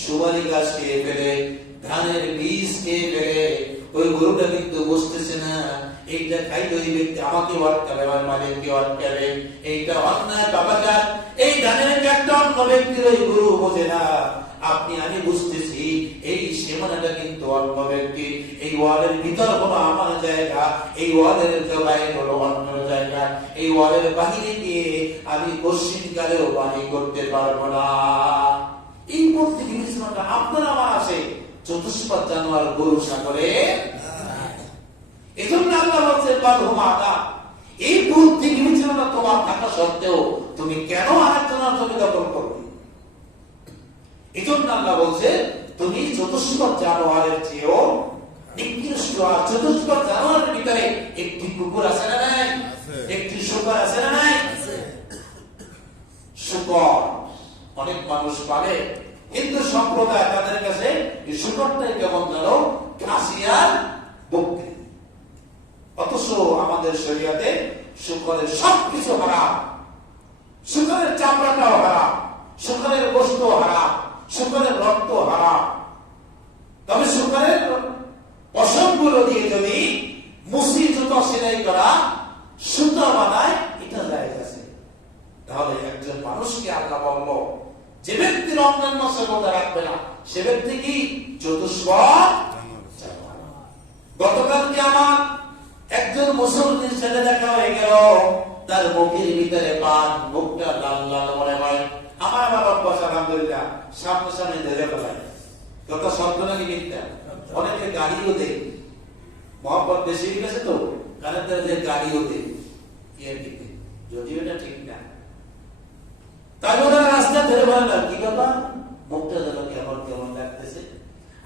সুপারি গাছ খেয়ে ফেলে, ধানের বীজ খেয়ে ফেলে, ওই গরুটা কিন্তু বুঝতেছে না এইটা খাইলে ওই ব্যক্তি আমাকে আটকাবে, আমার মালিককে আটকাবে, এইটা অন্যায় পাপাচার। এই ধানের একটা অন্য ব্যক্তির ওই গরু বোঝে না, আপনি আমি বুঝতেছি এই সীমানাটা কিন্তু অন্য ব্যক্তি, এই ওয়ালের ভিতর হলো আমার জায়গা, এই ওয়ালের বাইরে হলো অন্য জায়গা, এই ওয়ালের বাহিরে গিয়ে আমি পশ্চিম কালেও বাণী করতে পারবো না। এই প্রত্যেক বিবেচনাটা আপনার আমার আছে, চতুষ্পদ জানোয়ার গরু ছাগলে। এজন্য আল্লাহ বলছেন বাদহুমাদা, এই প্রত্যেক বিবেচনা তোমার থাকা সত্ত্বেও তুমি কেন আরেকজনের জমি দখল করবে? এজন্য আল্লাহ বলছে তুমি চতুষ্পদ জানোয়ারের চেয়েও নিকৃষ্ট। আর চতুষ্পদ জানোয়ারের ভিতরে একটি কুকুর আছে না নাই? একটি শুকর আছে না নাই? শুকর অনেক মানুষ পালে, হিন্দু সম্প্রদায় তাদের কাছে এই শুকরটাই কেমন যেন ঘাসিয়ার বকরি। অথচ আমাদের শরীয়তে শুকরের সবকিছু হারাম, শুকরের চামড়াটাও হারাম, শুকরের গোশত হারাম, শুকরের রক্ত হারাম। তবে শুকরের পশমগুলো দিয়ে যদি মুসি জুতো সেলাই করা সুতা বানায়, এটা জায়েজ আছে। তাহলে একজন মানুষকে আল্লাহ বলল যে ব্যক্তির অন্যান্য সেবতা রাখবে না, সে ব্যক্তি কি চতুষ্পদ। গতকালকে আমার একজন মুসলমান ছেলে দেখা হয়ে গেল, তার মুখের ভিতরে পান, মুখটা লাল লাল মনে হয়। আমার অভ্যাস আলহামদুলিল্লাহ সামনে সামনে ধরে ফেলায়, কথা সত্য নাকি মিথ্যা? অনেকে গাড়িও দেয়, মহব্বত বেশি হয়ে গেছে তো কারণ যে গাড়িও দেয়, যদিও এটা ঠিক না। তাই ওরা রাস্তা ধরে বলে কি বাবা মুখটা যেন কেমন কেমন লাগতেছে,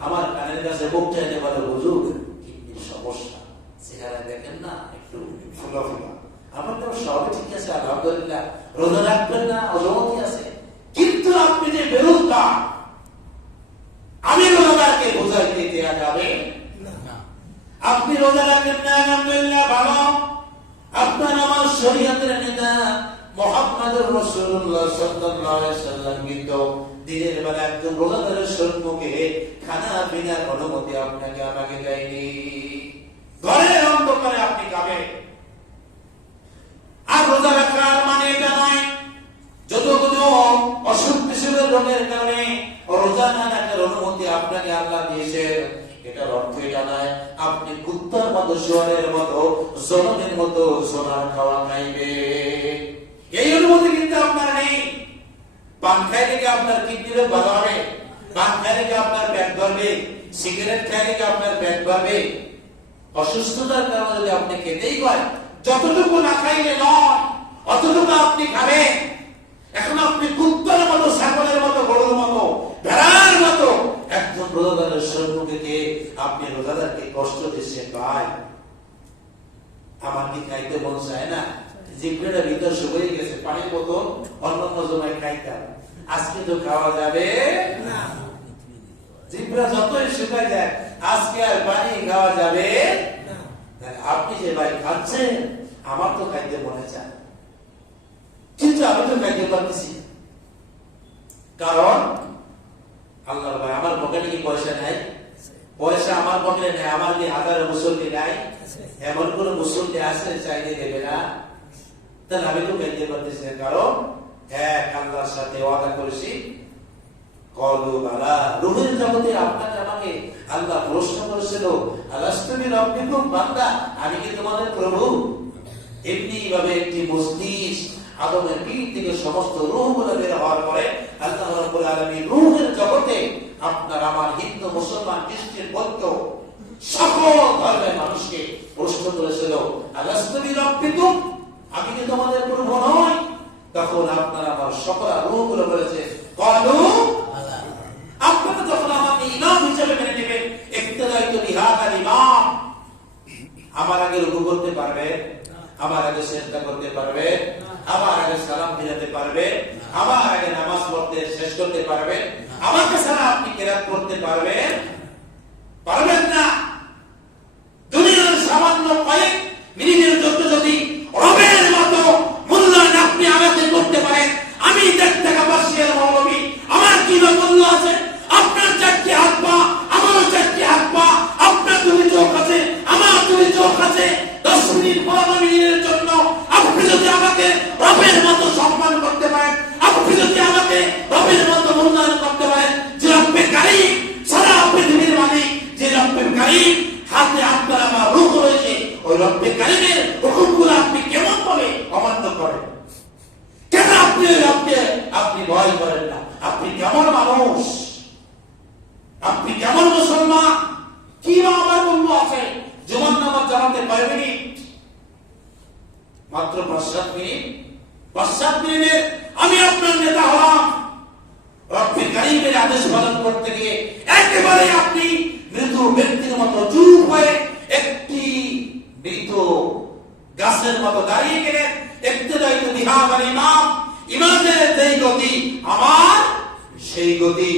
আমার কানের কাছে মুখটা এনে বলে হুজুর কিডনির সমস্যা, চেহারা দেখেন না একটু ফুলা ফুলা। আমার তো সবই ঠিক আছে আলহামদুলিল্লাহ, রোজা রাখবেন না অনুমতি আছে, কিন্তু আপনি যে বেরোজগার, আমি রোজাদারকে বোঝাইতে দেওয়া যাবে না। আপনি রোজা রাখেন না আলহামদুলিল্লাহ ভালো, আপনার আমার শরীয়তের নেতা মুহাম্মদুর রাসূলুল্লাহ সাল্লাল্লাহু আলাইহি ওয়াসাল্লাম কিন্তু দিনের বেলা একজন রোজাদারের সম্মুখে খানা পিনার অনুমতি আপনাকে আমাকে দেয়নি। ঘরের অন্ধকারে আপনি খাবেন। আর রোজা রাখার মানে এটা নয় যতগুলো অসুখ বিসুখের রোগের কারণে রোজা না রাখার অনুমতি আপনাকে আল্লাহ দিয়েছেন, এটার অর্থ এটা নয় আপনি কুত্তার মতো শুয়োরের মতো জনমের মতো সোনার খাওয়া খাইবে, এই অনুমতি কিন্তু আপনার নেই। পান খাইলে কি আপনার কিডনির ভালো হবে? পান খাইলে কি আপনার পেট ভরবে? সিগারেট খাইলে কি আপনার পেট ভরবে? অসুস্থতার কারণে যদি আপনি খেতেই হয়, যতটুকু না খাইলে নয় অতটুকু আপনি খাবেন। এখন আপনি কুত্তার মতো, ছাগলের মতো, গরুর মতো, ভেড়ার মতো একজন রোজাদারের সম্মুখে আপনি রোজাদারকে কষ্ট দিচ্ছেন। ভাই আমার কি খাইতে মন চায় না? জিভটা ভিতর শুকিয়ে গেছে, পানির বোতল অন্যান্য সময় খাইতাম, আজকে তো খাওয়া যাবে না। জিভটা যতই শুকায় যায় আজকে আর পানি খাওয়া যাবে না। আপনি যে ভাই খাচ্ছেন, আমার তো খাইতে মনে চায়, কিন্তু আমি তো খাইতে পারতেছি, কারণ আল্লাহ ভাই আমার পকেটে কি পয়সা নাই? পয়সা আমার পকেটে নেই। আমার কি হাজার মুসল্লি নাই? এমন কোন মুসল্লি আছে চাইলে দেবে না? তাহলে আমি তো খাইতে পারতেছি না, কারণ এক আল্লাহর সাথে ওয়াদা করেছি। কলু বালা, রূহের জগতে আপনাকে আমাকে আল্লাহ প্রশ্ন করেছিল, আলাস্তুবি রাব্বিকুম বান্দা, আমি কি তোমাদের প্রভু? এমনি ভাবে একটি মস্তিষ্ক আদমের পিঠ থেকে সমস্ত রূহগুলো বের হওয়ার পরে আল্লাহ রাব্বুল আলামিন রূহের জগতে আপনার আমার হিন্দু মুসলমান খ্রিস্টান বৌদ্ধ সকল ধর্মের মানুষকে প্রশ্ন করেছিল, আলাস্তুবি রাব্বিকুম, আমি কি তোমাদের প্রভু নই? তখন আপনারা আমার সকল রূহগুলো বলেছে কলু বালা। আপনারা যখন আমাকে ইমাম হিসেবে মেনে নেবেন, ইক্তাদাইতু বিহাদাল ইমাম, আমার আগে রুকু করতে পারবে, আমার আগে সিজদা করতে পারবে, আমার আগে সালাম ফিরাতে পারবে, আমার আগে নামাজ পড়তে শেষ করতে পারবে, আমাকে ছাড়া আপনি কিরাত করতে পারবেন? পারবেন না। দুনিয়ার সামান্য কয়েক মিনিটের জন্য যদি রবের মতো মূল্যায়ন আপনি আমাকে করতে পারেন, আমি 1.5 টাকা বাসিয়ার মৌলবী, আমার কি মূল্য আছে? আপনি কেমন মুসলমান? কি আমার বন্ধু আছে? জুমার নামাজ জানাতে কয় মিনিট? মাত্র ৫-৭ মিনিট। ৫-৭ মিনিটে আমি আপনার নেতা হলাম। রব্বে কারীমের আদেশ পালন করতে গিয়ে একেবারে আপনি মৃত ব্যক্তির মতো চুপ হয়ে একটি মৃত গাছের মতো দাঁড়িয়ে গেলেন। ইক্তেদাই তো বিহাদাল ইমাম, ইমামের যেই গতি আমার সেই গতি।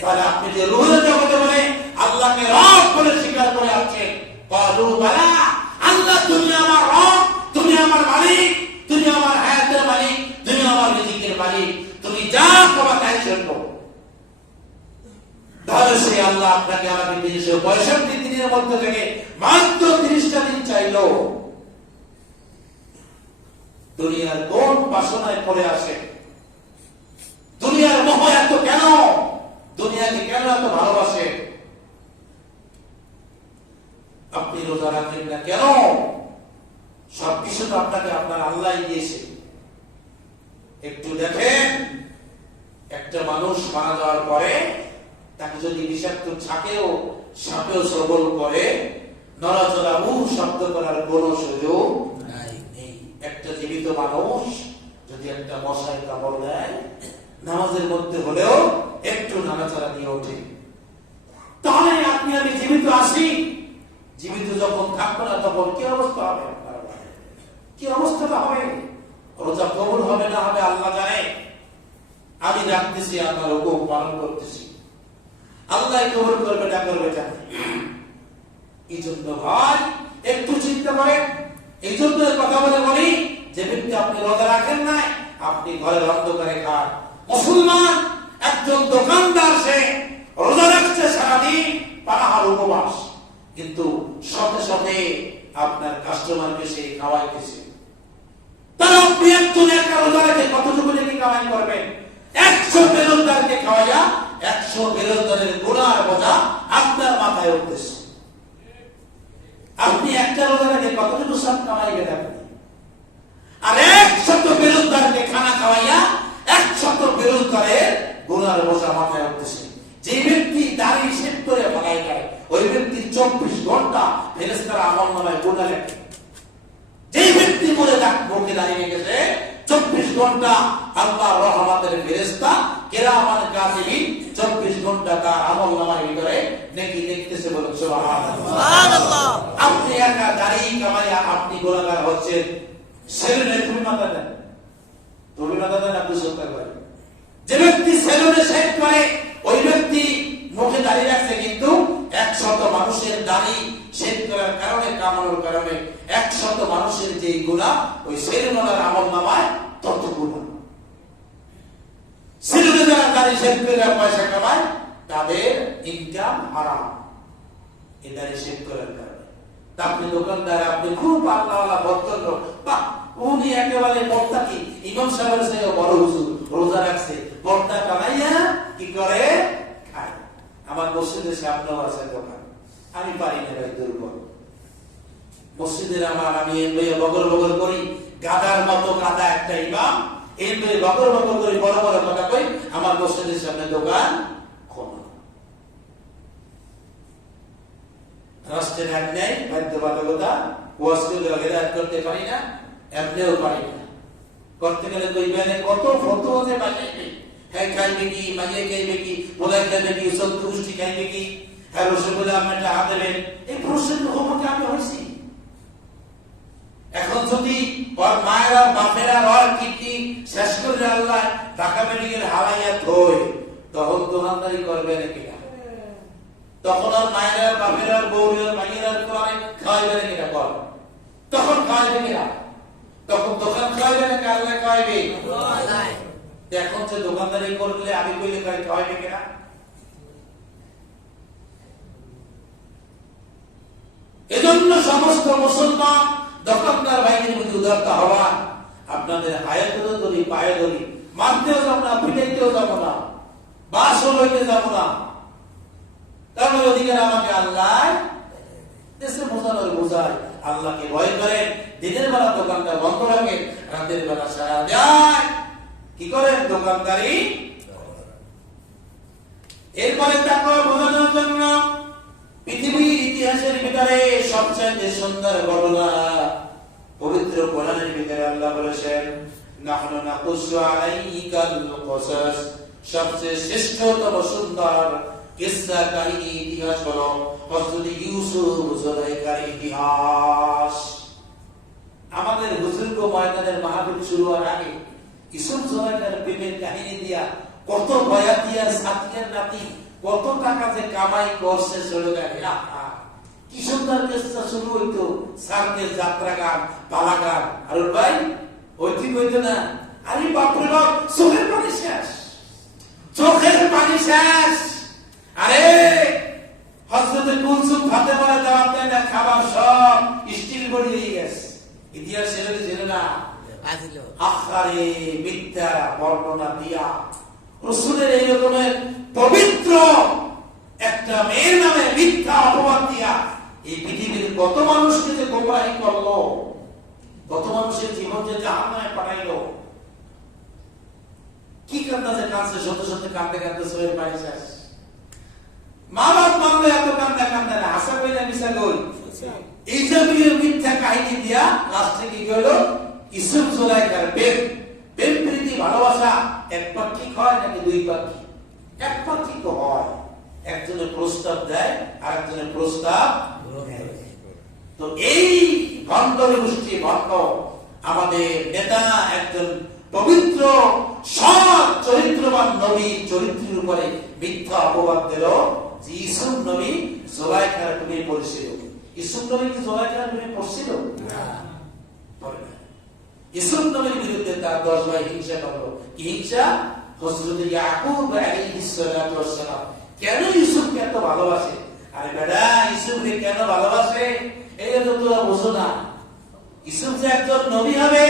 তাহলে আপনি যে রুহের জগতে বলে আল্লাহকে রব বলে স্বীকার করে আছেন, ক্বালু বালা, আল্লাহ তুমি আমার রব, তুমি আমার মালিক, তুমি আমার হায়াতের মালিক, তুমি আমার রিজিকের মালিক, তুমি যা করবা তাই শুনবো। তাহলে সেই আল্লাহ আপনাকে আমাকে ৩৬৫ দিনের মধ্যে থেকে মাত্র ৩০টা দিন চাইলো। দুনিয়ার কোন বাসনায় পড়ে আসে? দুনিয়ার মোহ এত কেন? দুনিয়াকে কেন এত ভালোবাসে? আপনি রোজা রাখেন না কেন? সবকিছু তো আপনাকে আপনার আল্লাহ দিয়েছে। একটু দেখেন, একটা মানুষ মারা যাওয়ার পরে তাকে যদি বিষাক্ত সাপেও সবল করে, নড়াচড়া শব্দ করার কোন সুযোগ নেই। একটা জীবিত মানুষ যদি একটা মশায় কামড় দেয়, নামাজের মধ্যে হলেও একটু নাড়াচাড়া দিয়ে ওঠে। তাহলে আপনি আমি জীবিত আছি, জীবিত যখন থাকবো না তখন কি অবস্থা হবে? কি অবস্থাটা হবে? রোজা কবুল হবে না হবে আল্লাহ জানে। আমি রাখতেছি, আপনার হুকুম পালন করতেছি, আল্লাহ কবুল করবে না করবে জানে। এই জন্য ভাই একটু চিন্তা করেন। এই জন্য কথা বলি যে ব্যক্তি আপনি রোজা রাখেন না, আপনি ঘরের অন্ধকারে খান। মুসলমান একজন দোকানদার, সে রোজা রাখছে সারাদিন, পানাহার উপবাস, কিন্তু সাথে সাথে আপনার কাস্টমারকে সে খাওয়াইতেছে। তাহলে আপনি একজন একা রোজা রেখে কতটুকু নাকি কামাই করবেন? ১০০ বেরোজগারকে খাওয়াইয়া ১০০ বেরোজগারের গুনার বোঝা আপনার মাথায় উঠতেছে। আপনি একটা রোজা রেখে কতটুকু সব কামাইবেন আপনি? আর ১০০ বেরোজগারকে খানা খাওয়াইয়া ১০০ বেরোজগারের গুনার বোঝা মাথায় উঠতেছে। যে ব্যক্তি দাড়ি শেভ করে ফলাই করে, ওই ব্যক্তির ২৪ ঘন্টা ফেরেশতারা আমলনামায় গুনাহ লেখে। যে ব্যক্তি মরে মুখে দাঁড়িয়ে গেছে, ২৪ ঘন্টা আল্লাহর রহমতের ফেরেশতা কিরামান কাতিবিন ২৪ ঘন্টা তার আমলনামার ভিতরে নেকি লিখতেছে। বলুন সুবহানাল্লাহ। আপনি একা দাড়ি কামাইয়া আপনি গুনাহগার হচ্ছেন। সেলুনে তুমি মাথা দেন, তুমি মাথা দেন, আপনি সত্য করেন। যে ব্যক্তি সেলুনে শেভ করে, ওই ব্যক্তি মুখে দাঁড়িয়ে রাখছে, কিন্তু ১০০ মানুষের দাড়ি শেভ করার কারণে, কামানোর কারণে ১০০ মানুষের যে গুনাহ, ওই সেলুনের আমলনামায় তত গুনাহ। সেলুনে যারা দাড়ি শেভ করে পয়সা কামায়, তাদের ইনকাম হারাম, এই দাড়ি শেভ করার কারণে। আপনি দোকানদার, আপনি খুব আল্লাহওয়ালা ভদ্র, বাহ, উনি একেবারে পর্দাকি ইমাম সাহেবের সাথে বড় হুজুর, রোজা রাখছে, পর্দা কামাইয়া কি করে খায়। আমার মসজিদের সামনেও আছে দোকান, আমি পারি না ভাই, দুর্বল। মসজিদের আমি বগর বগর করি, গাদার মতো গাদা একটা ইমাম, এর বগর বগর করি, বড় বড় কথা কই, আমার মসজিদের সামনে দোকান খোলা। রাষ্ট্রের হাত নেই, বাধ্যবাধকতা, হেদায়েত করতে পারি না, এমনিও পারি না। করতে গেলে কত ফটো যে বানিয়ে, হ্যাঁ খাইবে কি, মাইয়ে খাইবে কি, পোলাই খাইবে কি, সন্তুষ্টি খাইবে কি, হ্যাঁ রসগোল্লা আপনি টাকা দেবেন, এই প্রশ্নের মুখোমুখি আমি হয়েছি। এখন যদি ওর মায়েরা বাপেরা ওর কিডনি শেষ করে আল্লাহ ঢাকা মেডিকেল হারাইয়া থই, তখন দোকানদারি করবে নাকি না? তখন আর মায়েরা বাপেরা বউরা মাইয়েরা খাওয়াইবে নাকি না? বল, তখন খাওয়াইবে কিনা? তখন দোকান খাওয়াইবে নাকি আল্লাহ খাওয়াইবে? এখন যে দোকানদারি করলে আমি কইলে খাওয়াইবে কিনা? এজন্য সমস্ত মুসলমান দোকানদার ভাইদের প্রতি উদারতা হওয়া। আপনাদের হায়াতেও ধরি, পায়ে ধরি, মানতেও যাব না, পিটাইতেও যাব না, বাসও লইতে যাব না। কারণ অধিকার আমাকে আল্লাহ দেশে বোঝানোর বোঝায়। আল্লাহকে ভয় করেন, দিনের বেলা দোকানদার বন্ধ রাখেন, রাতের বেলা সারা যায় কি করেন? দোকানদারি। এরপরে তাকওয়া বোঝানোর জন্য পৃথিবীর ইতিহাসের ভিতরে সবচেয়ে সুন্দর ঘটনা পবিত্র কোরআনের ভিতরে আল্লাহ বলেছেন, নাহনু নাকুসু আলাইকাল কসাস, সবচেয়ে শ্রেষ্ঠতম সুন্দর কিসসা কাহিনী ইতিহাস হলো হযরত ইউসুফ জুলাইখার ইতিহাস। আমাদের বুজুর্গ ময়দানের মাহফিল শুরু হওয়ার আগে ইউসুফ জুলাইখার প্রেমের কাহিনী দিয়া কত বয়াতিয়া সাথীর নাতি কত টাকা যে কামাই করছে চলে গেল। কি সুন্দর কিসসা শুরু হইতো, সার্কের যাত্রা গান, পালা গান। আর ভাই ওই ঠিক হইতো না? আরে বাপরে বাপ, চোখের পানি শেষ, চোখের পানি শেষ। আরে হযরত কুলসুম ফাতেমার দাওয়াত দেন না, খাবার সব স্টিল বডি হয়ে গেছে। ইতিহাস ছিল না আজিল আখারে মিথ্যা বর্ণনা দিয়া রাসূলের এই রকমের পবিত্র একটা মেয়ের নামে মিথ্যা অপবাদ দিয়া এই পৃথিবীর কত মানুষকে যে গোমরাহি করলো, কত মানুষের জীবন যে জাহান্নামে পাঠাইলো। কি কান্দাছে কাঁদছে, সত্যি সত্যি কাঁদতে কাঁদতে চোখের পানি শেষ। মা বাপ মানলে এত কান্দা কান্দা না, আশা করি না মিশা গই। এই যে মিথ্যা কাহিনী দিয়া লাস্টে কি হলো, ইউসুফ জুলাইখার প্রেম, প্রেম প্রীতি ভালোবাসা একপাক্ষিক হয় নাকি দুই পাক্ষিক? একপাক্ষিক হয়। একজনের প্রস্তাব দেয় আর একজনের প্রস্তাব নেয়। তো এই ভণ্ড গোষ্ঠী ভণ্ড আমাদের নেতা একজন পবিত্র সৎ চরিত্রবান নবী চরিত্রের উপরে মিথ্যা অপবাদ দিল যে ইউসুফ নবী জুলাইখার প্রেমে পড়েছিল। ইউসুফ নবী কি জুলাইখার প্রেমে পড়ছিল? না, পড়ে না। ইউসুফ নবীর বিরুদ্ধে তার 10 ভাই হিংসা করলো। কি হিংসা? হযরত ইয়াকুব আলাইহিস সালাতু ওয়াস সালাম কেন ইউসুফকে এত ভালোবাসে? আরে বেটা, ইউসুফকে কেন ভালোবাসে এটা তো তোরা বুঝো না। ইউসুফ যে একজন নবী হবে,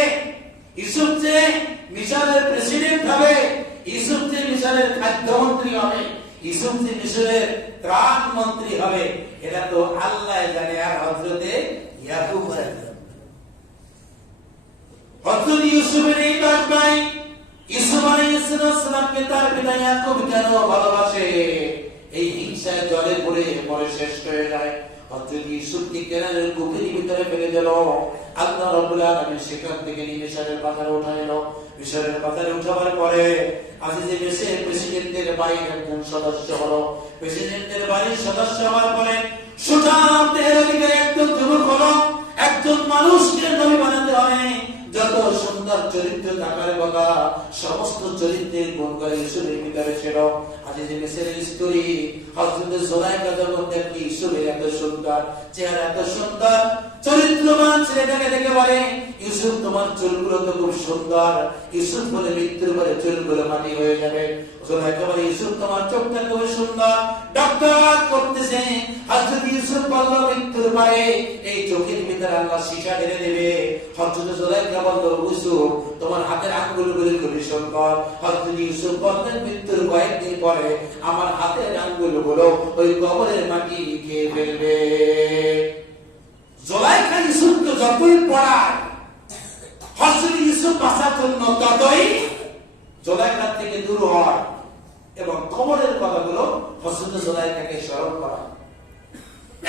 ইউসুফ যে মিশরের প্রেসিডেন্ট হবে, ইউসুফ যে মিশরের খাদ্যমন্ত্রী হবে, ইউসুফ যে মিশরের ত্রাণ মন্ত্রী হবে, এটা তো আল্লাহ জানে। আর হযরতে ইয়াকুব হযরত ইউসুফের এই 10 ভাই ইউসুফ আলাইহিস সালামকে তার পিতা ইয়াকুব কেন ভালোবাসে? এই হিংসায় জলে পড়ে শেষ হয়ে যায়। হযরত ইউসুফকে কেনারের কুফরির ভিতরে ফেলে দিল। আল্লাহ রাব্বুল আলামিন সেখান থেকে নিয়ে মিশরের বাজারে উঠাইলো। মিশরের বাজারে উঠাবার পরে আজিজে মিশরের প্রেসিডেন্টের বাড়ির একজন সদস্য হলো। প্রেসিডেন্টের বাড়ির সদস্য হওয়ার পরে সুঠাম দেহের অধিকারী একজন যুবক হলো। একজন মানুষকে নবী বানাতে হয়, যত সুন্দর চরিত্র থাকার কথা সমস্ত চরিত্রের গুণগান ইউসুফের ভিতরে ছিল। আজিজে মিশরের স্ত্রী হযরত জুলাইখা যখন দেখি ইউসুফের এত সুন্দর চেহারা, এত সুন্দর চরিত্রবান ছেলেটাকে দেখে বলে, ইউসুফ তোমার চুলগুলো তো খুব সুন্দর। ইউসুফ বলে, মৃত্যুর পরে চুলগুলো মাটি হয়ে যাবে। জুলাইখা বলে, ইউসুফ তোমার চোখটা খুব সুন্দর। ডক্টর করতেছে, হযরত ইউসুফ বলল, মৃত্যুর পরে এই চোখের ভিতরে আল্লাহ শিশা ঢেলে দেবে। হযরত জুলাইখা বলল, ইউসুফ তোমার হাতের আঙ্গুলগুলো খুব সুন্দর। হযরত ইউসুফ বললেন, মৃত্যুর কয়েকদিন পরে আমার হাতের আঙ্গুলগুলো ওই কবরের মাটি খেয়ে ফেলবে। জুলাইখা ইউসুফকে যতই পড়ায়, হযরত ইউসুফ বাঁচার জন্য ততই জুলাইখার থেকে দূর হয় এবং কবরের কথাগুলো হযরত জুলাইখাকে স্মরণ করা।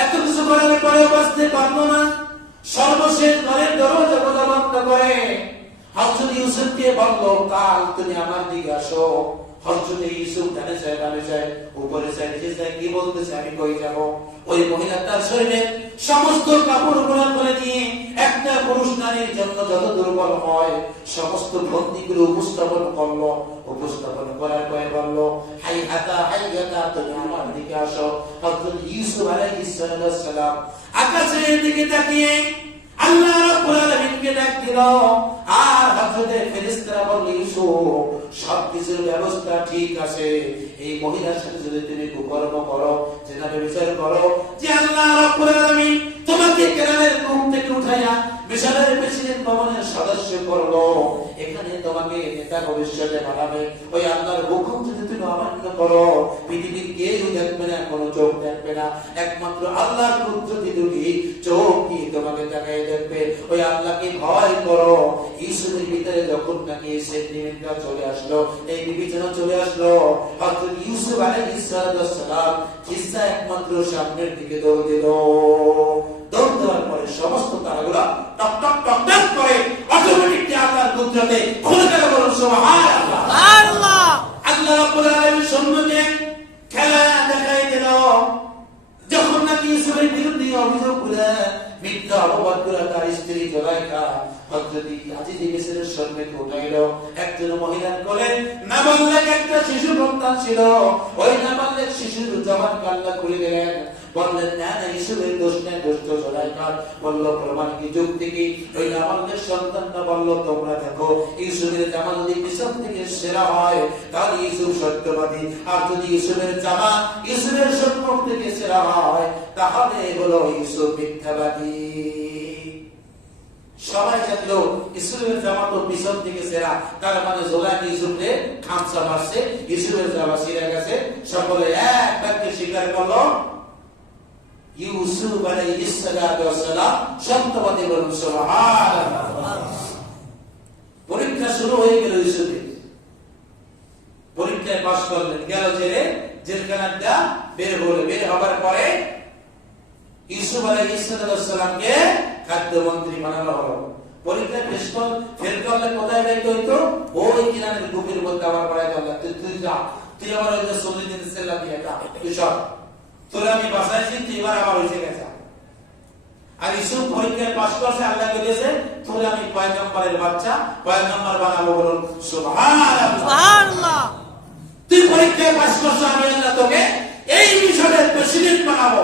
এত কিছু করার পরেও বাঁচতে পারলো না। সর্বশেষ ঘরের দরজা বন্ধ করে হযরত ইউসুফকে বলল, কাল তুমি আমার দিকে আসো। হযরত ইউসুফ ডানে যায় উপরে যায়, কি বলতেছে আমি কই যাব? ওই মহিলা তার শরীরে সমস্ত কাপড়গুলো খুলে নিয়ে একটা পুরুষ নারীর জন্য যত দুর্বল হয় সমস্ত ভঙ্গিগুলো উপস্থাপন করলো। উপস্থাপন করার পরে বলল, হাই হাতা তুমি আমার দিকে আসো। হযরত ইউসুফ আলাইহিস সালাম আকাশের দিকে তাকিয়ে আল্লাহ রাব্বুল আলামিনকে ডাক দিল। আর হযরতে ফেরেশতারা বলল, ইউসুফ সবকিছুর ব্যবস্থা ঠিক আছে, এই মহিলার সাথে যদি তুমি কুকর্ম করো, যেভাবে বিচার করো যে আল্লাহ রাব্বুল আলামিন তোমাকে কেরানের ঘুম থেকে উঠাইয়া মিশরের প্রেসিডেন্ট ভবনের সদস্য করলো, এখানে তোমাকে নেতা ভবিষ্যতে বানাবে, ওই আল্লাহর হুকুম যদি তুমি অমান্য করো, পৃথিবীর কেউ দেখবে না, কোনো চোখ দেখবে না, একমাত্র আল্লাহর কুদরতি দুটি চোখ কি তোমাকে তাকায় দেখবে। ওই আল্লাহকে ভয় করো। ইউসুফের ভিতরে যখন নাকি সেন্টিমেন্টটা চলে আসলো, এই বিবেচনা চলে আসলো, হযরত ইউসুফ আলাইহিস সালাম কিসা একমাত্র সামনের দিকে দৌড় দিল। দৌড় দেওয়ার পরে সমস্ত তারাগুলো টক টক টক টক করে অটোমেটিকলি আল্লাহর কুদরতে খুলে গেল। বলুন সুবহানাল্লাহ। সুবহানাল্লাহ। আল্লাহ রাব্বুল আলামিন সম্মুখে খেলা দেখাই দিল। যখন নাকি ইউসুফের বিরুদ্ধে অভিযোগ করে মিথ্যা অপবাদ করে তার স্ত্রী জুলাইখা হযরত আজিজ মিসরের সম্মুখে উঠাইল। একজন মহিলার কোলে নাবালক একটা শিশু সন্তান ছিল। ওই নাবালক শিশুর জবান আল্লাহ খুলে দিলেন। বললেন না না, ইউসুফের দোষ নেই, দোষ তো জুলাইখার। বলল প্রমাণ কি, যুক্তি কি? ওই নাবালকের সন্তানটা বলল তোমরা দেখো, ইউসুফের জামা যদি পিছন থেকে সেরা হয় তাহলে ইউসুফ সত্যবাদী, আর যদি ইউসুফের জামা ইউসুফের সম্মুখ থেকে সেরা হয় তাহলে হলো ইউসুফ মিথ্যাবাদী। সবাই জানলো ইউসুফের জামা তো পিছন থেকে সেরা, তার মানে জুলাইখা ইউসুফকে খামচা মারছে, ইউসুফের জামা ছিঁড়ে গেছে। সকলে এক বাক্যে স্বীকার করলো ইউসুফ আলাইহিস সালাম সত্যবাদী। বলুন সুবহানাল্লাহ। পরীক্ষা শুরু হয়ে গেল ইউসুফের। পরীক্ষায় পাস করলেন, গেল জেলে, জেলখানাটা বের হলো। বের হবার পরে ইউসুফ আলাইহিস সালামকে খাদ্যমন্ত্রী বানানো হলো। পরীক্ষায় ফেল করলে কোথায় যাইতে হইতো? ওই কিনারের গুপির মধ্যে আবার পড়াই করলে তুই যা, তুই আবার ওই যে 40 দিন সেলা দিয়ে যা, তুই সব তোরা আমি বাসাইছি, তুই এবার আবার হয়েছে গেছে। আর ইউসুফ পরীক্ষায় পাস করছে, আল্লাহকে দিয়েছে তোরা আমি পয়গম্বরের বাচ্চা, পয়গম্বর বানাবো। বলুন সুবহানাল্লাহ। সুবহানাল্লাহ। তুই পরীক্ষায় পাস করছ, আমি আল্লাহ তোকে এই মিশরের প্রেসিডেন্ট বানাবো।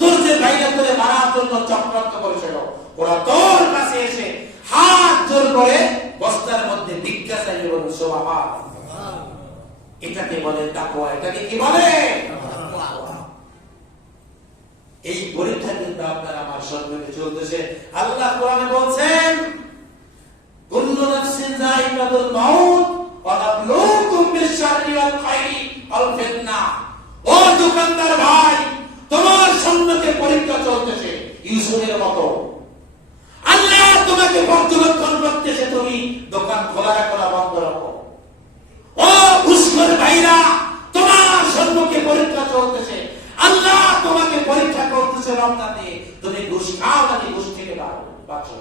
তোর যে ভাইরা তোরে মারার জন্য চক্রান্ত করেছিল, ওরা তোর কাছে এসে হাত জোর করে বস্তার মধ্যে ভিক্ষা চাইবে। বলুন সুবহানাল্লাহ। এটাকে বলে তাকওয়া। এটাকে কি বলে? এই পরীক্ষা কিন্তু আপনার আমার সম্মুখে চলতেছে। আল্লাহ কোরআনে বলছেন কুল্লু নাফসিন যায়িকাতুল মাউত ওয়া নাবলুকুম বিশ-শাররি ওয়াল খায়রি ওয়াল ফিতনা। ও দোকানদার ভাই, তোমার সম্মুখে পরীক্ষা চলতেছে ইউসুফের মতো। আল্লাহ তোমাকে পর্যবেক্ষণ করতেছে, তুমি দোকান খোলা রাখো না বন্ধ রাখো। ও ঘুষখোর ভাইরা, তোমার সম্মুখে পরীক্ষা চলতেছে। আল্লাহ তোমাকে পরীক্ষা করতেছে রমজান দিয়ে, তুমি ঘুষ খাও নাকি ঘুষ থেকে বাঁচো।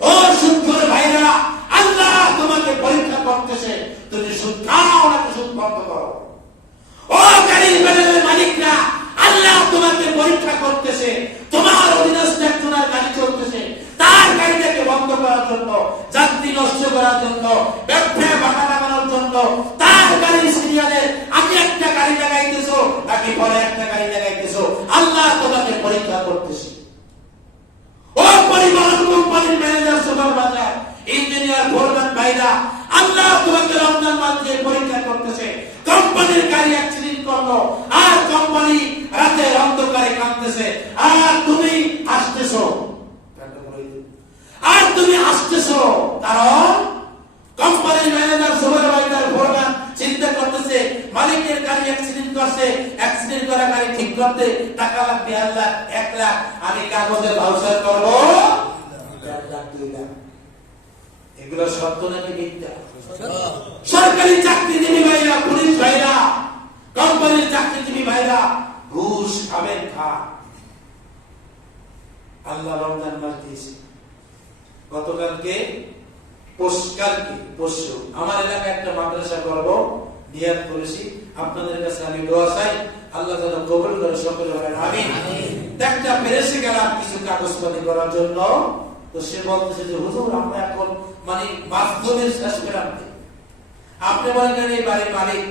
ও সুদখোর ভাইরা, আল্লাহ তোমাকে পরীক্ষা করতেছে, তুমি সুদ খাও নাকি সুদ বন্ধ করো। ও গাড়ির ব্যাটারির মালিকরা, আল্লাহ তোমাকে পরীক্ষা করতেছে, তোমার অধীনস্থ একজনের গাড়ি চলতেছে, তার গাড়িটাকে বন্ধ করার জন্য, যাত্রী নষ্ট করার জন্য, ব্যবসায় বাধা লাগানোর জন্য তার গাড়ির সিরিয়ালে আগে একটা গাড়ি লাগাইতেছো নাকি পরে একটা গাড়ি লাগাইতেছো। আল্লাহ তোমাকে পরীক্ষা করতেছে। ও পরিবহন কোম্পানির ম্যানেজার, সুপারভাইজার, ইঞ্জিনিয়ার, ফোরম্যান ভাইরা, আল্লাহ তোমাকে রমজান মাস দিয়ে পরীক্ষা করতেছে। কোম্পানির গাড়ি অ্যাক্সিডেন্ট করলো আর কোম্পানি রাতে অন্ধকারে কাঁদতেছে, আর তুমি হাসতেছো। আর তুমি হাসতেছো কারণ কোম্পানির ম্যানেজার, সুপারভাইজার, ফোরম্যান চিন্তা করতেছে মালিকের গাড়ি অ্যাক্সিডেন্ট করছে, অ্যাক্সিডেন্ট করা গাড়ি ঠিক করতে টাকা লাগবে 1 লাখ, 1 লাখ, আমি কাগজে ভাউচার করবো 1 লাখ, 2 লাখ। এগুলো সত্য নাকি মিথ্যা? সরকারি চাকরিজীবী ভাইরা, পুলিশ ভাইরা, কোম্পানির চাকরিজীবী ভাইরা, ঘুষ খাবেন, খা। আল্লাহ রমজান মাস দিয়েছে। গতকালকে পরশু আমার এলাকায় একটা মাদ্রাসা করব, নিয়ত করেছি। আপনাদের কাছে আমি দোয়া চাই, আল্লাহ যেন কবুল করে, সকলে বলেন আমিন। একটা পেরেছে গেলাম কিছু কাগজপাতি করার জন্য, তো সে বলতেছে যে হুজুর আমরা এখন মানে মাধ্যমের শেষ প্রান্তে, আপনি বলেন এই বাড়ির মালিক,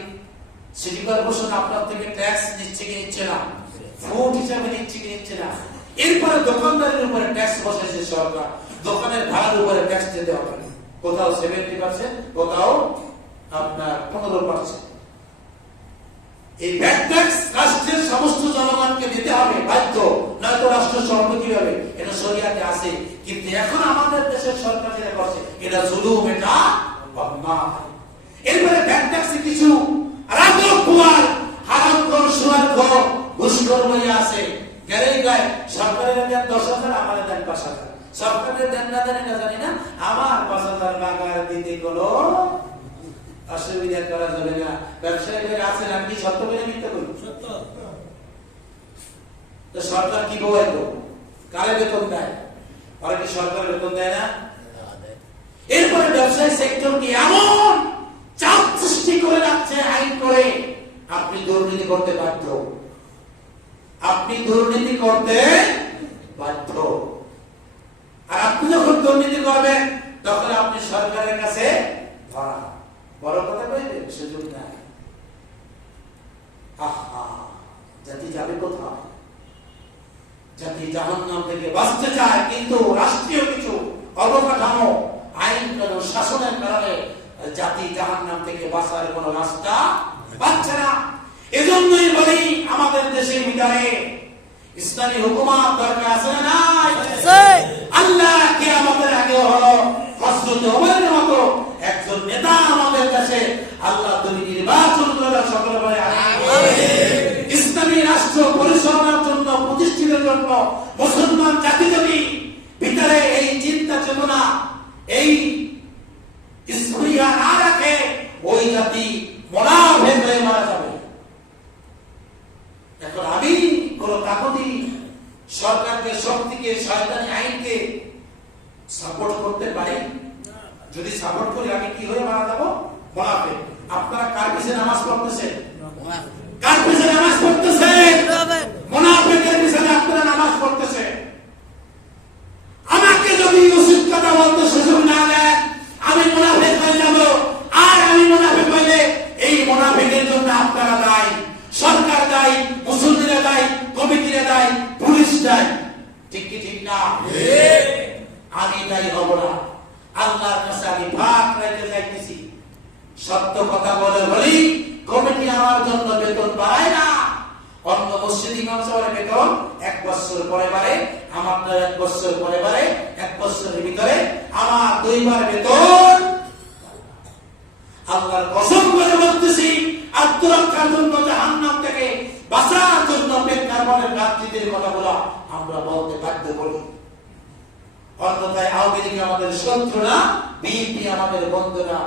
সিটি কর্পোরেশন আপনার থেকে ট্যাক্স নিচ্ছে কি নিচ্ছে না, ফুড হিসাবে নিচ্ছে কি নিচ্ছে না, এরপরে দোকানদারের উপরে ট্যাক্স বসাইছে সরকার, দোকানের ভাড়ার উপরে ট্যাক্স দিতে হবে, কোথাও 70%, কোথাও আপনার 15%। এই ভ্যাট ট্যাক্স রাষ্ট্রের সমস্ত জনগণকে দিতে হবে বাধ্য, নয়তো রাষ্ট্র চলবে কিভাবে? এটা শরিয়াতে আছে, কিন্তু এখন আমাদের দেশের সরকার যেটা করছে এটা জুলুম, এটা অন্যায়। এরপরে ভ্যাট ট্যাক্স কাছে কিছু রাজক কুয়ার হারামখোর সুয়ারখোর ঘুষখোর বইয়া আছে গেলেই গায় সরকারের দেন 10,000 আমাদের দেন 5,000 সরকারের দেন না দেন এটা জানি না আমার 5,000 টাকার দিতে কোনো অসুবিধা করা যাবে না ব্যবসায়ীদের আছে আমি সত্য বলে মিথ্যা বলি সত্য তো সরকার কি বলবো কালে বেতন দেয় আর কি সরকার বেতন দেয় না এরপরে ব্যবসায়ী সেক্টরকে এমন চাপ সৃষ্টি করে রাখছে আইন করে আপনি দুর্নীতি করতে বাধ্য আপনি দুর্নীতি করতে বাধ্য আর আপনি যখন দুর্নীতি করবেন তখন আপনি সরকারের কাছে ধরা বড় কথা কইবেন সুযোগ নাই আহা জাতি যাবে কোথায় জাতি জাহান্নাম থেকে বাঁচতে চায় কিন্তু রাষ্ট্রীয় কিছু অবকাঠামো আইন কানুন শাসনের কারণে জাতি জাহান্নাম থেকে বাঁচার কোনো রাস্তা পাচ্ছে না এজন্যই বলি আমাদের দেশের ভিতরে ইসলামী হুকুমত দরকার আছে না নাই আল্লাহ কিয়ামতের আগে হলো হযরত ওমরের মতো একজন নেতা আমাদের কাছে আল্লাহ তুমি নির্বাচন করে সকলে বলে আমিন ইসলামী রাষ্ট্র পরিচালনার জন্য প্রতিষ্ঠিতের জন্য মুসলমান জাতি যদি ভিতরে এই চিন্তা চেতনা এই স্পৃহা না রাখে ওই জাতি মুনাফিক হয়ে মারা যাবে এখন আমি কোন কাকতি সরকারকে শক্তিকে শয়তানি আইনকে সাপোর্ট করতে পারি যদি সাপোর্ট করি আমি কি হয়ে মারা যাবো মুনাফিক আপনারা কার পিছনে নামাজ পড়তেছেন কার পিছনে নামাজ পড়তেছেন মুনাফিকের পিছনে আপনারা নামাজ পড়তেছেন আমাকে যদি উচিত কথা বলতে সুযোগ না দেন আমি মুনাফিক হয়ে যাব আর আমি মুনাফিক হইলে এই মুনাফিকের জন্য আপনারা দায়ী সরকার দায়ী মুসলিমরা দায়ী কমিটিরা দায়ী পুলিশ দায়ী ঠিক কি ঠিক না আমি দায়ী হব না আল্লাহর কাছে আমি ভাগ রাখতে চাইতেছি সত্য কথা বলে বলি কমিটি আমার জন্য বেতন বাড়ায় না অন্য মসজিদ ইমাম সাহেবের বেতন 1 বছর পরে বাড়ে আমার 1 বছর পরে বাড়ে 1 বছরের ভিতরে আমার 2 বার বেতন আল্লাহর কসম করে বলতেছি আত্মরক্ষার জন্য জাহান্নাম থেকে বাঁচার জন্য প্রেক্ষাপটের রাত্রিদের কথাগুলো আমরা বলতে বাধ্য করি অন্যথায় আওয়ামী লীগ আমাদের শত্রু না বিএনপি আমাদের বন্ধু না